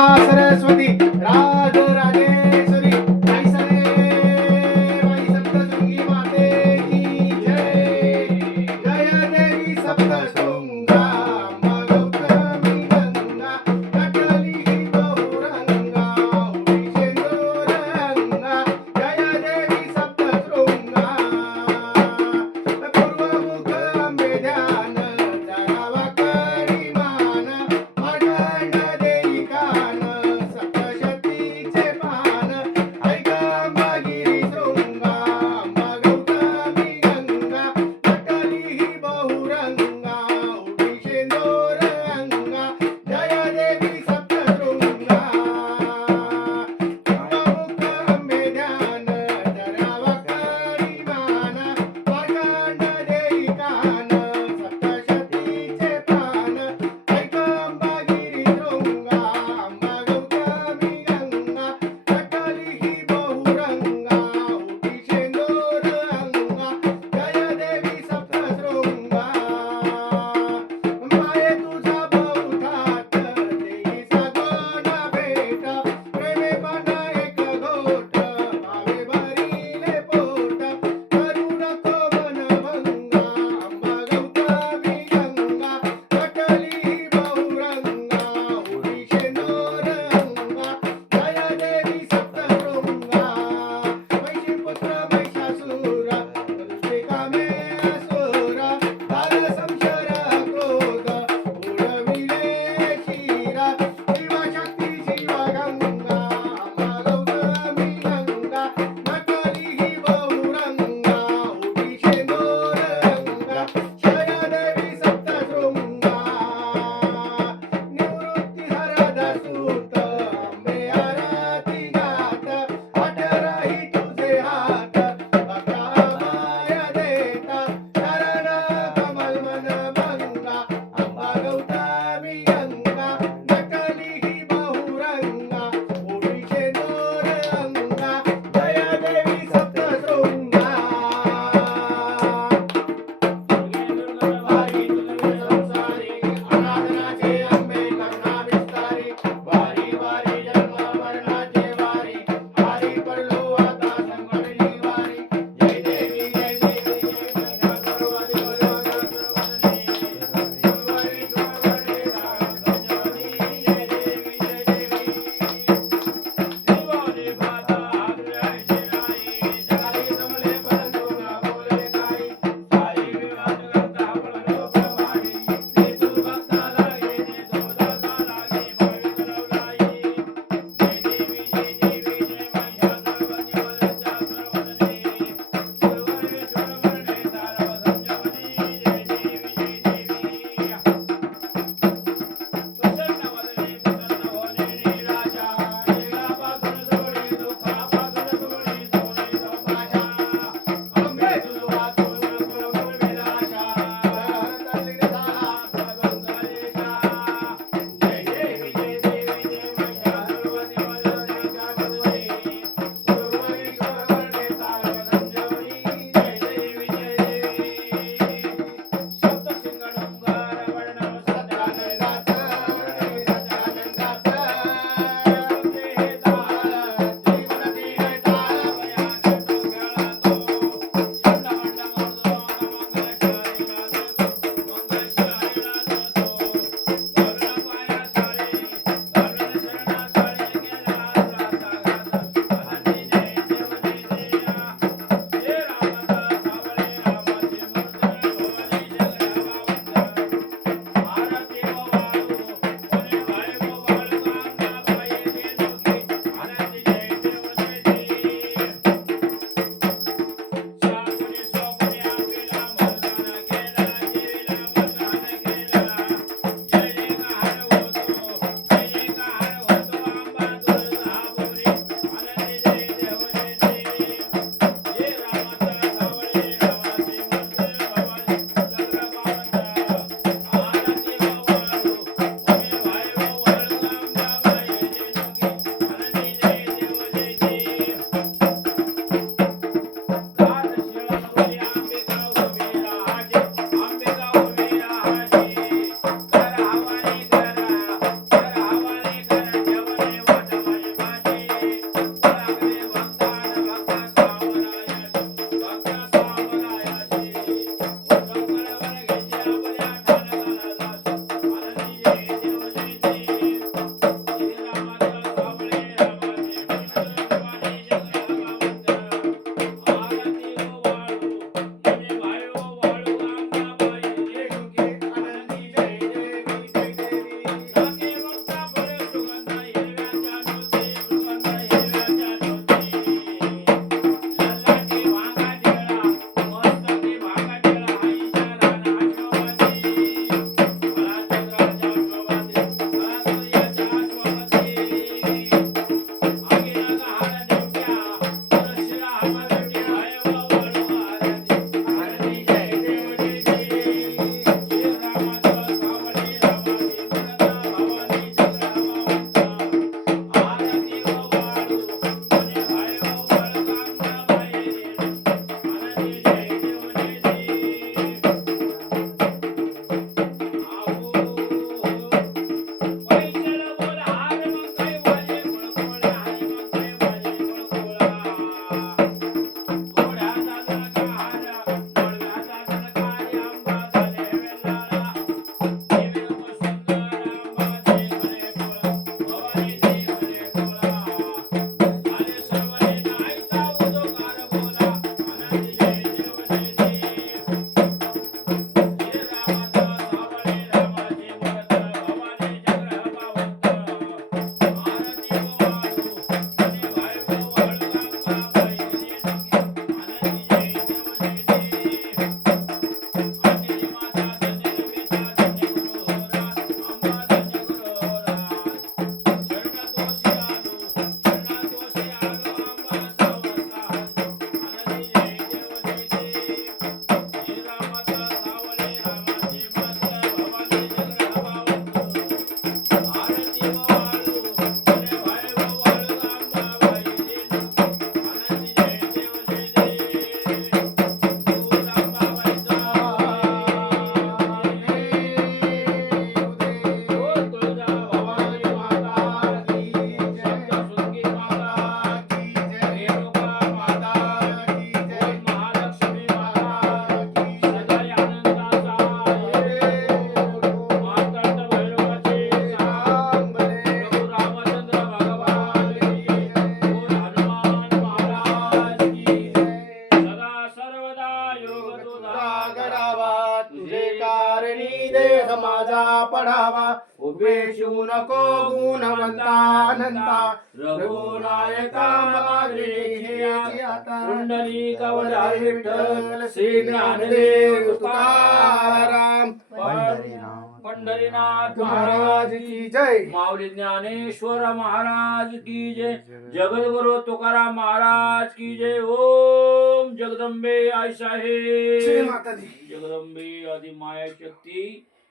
सरस्वती. देह माझा पढावा उपेशू नको गुणवंता अनंता रघुनायका कुंडली कवला विठ्ठल श्री ज्ञानदेव पंढरीनाथ महाराज की जय। माऊली ज्ञानेश्वर महाराज की जय। जगद्गुरु तुकाराम महाराज की जय। ओम जगदंबे आई साहेब। जगदंबे आदि माया शक्ती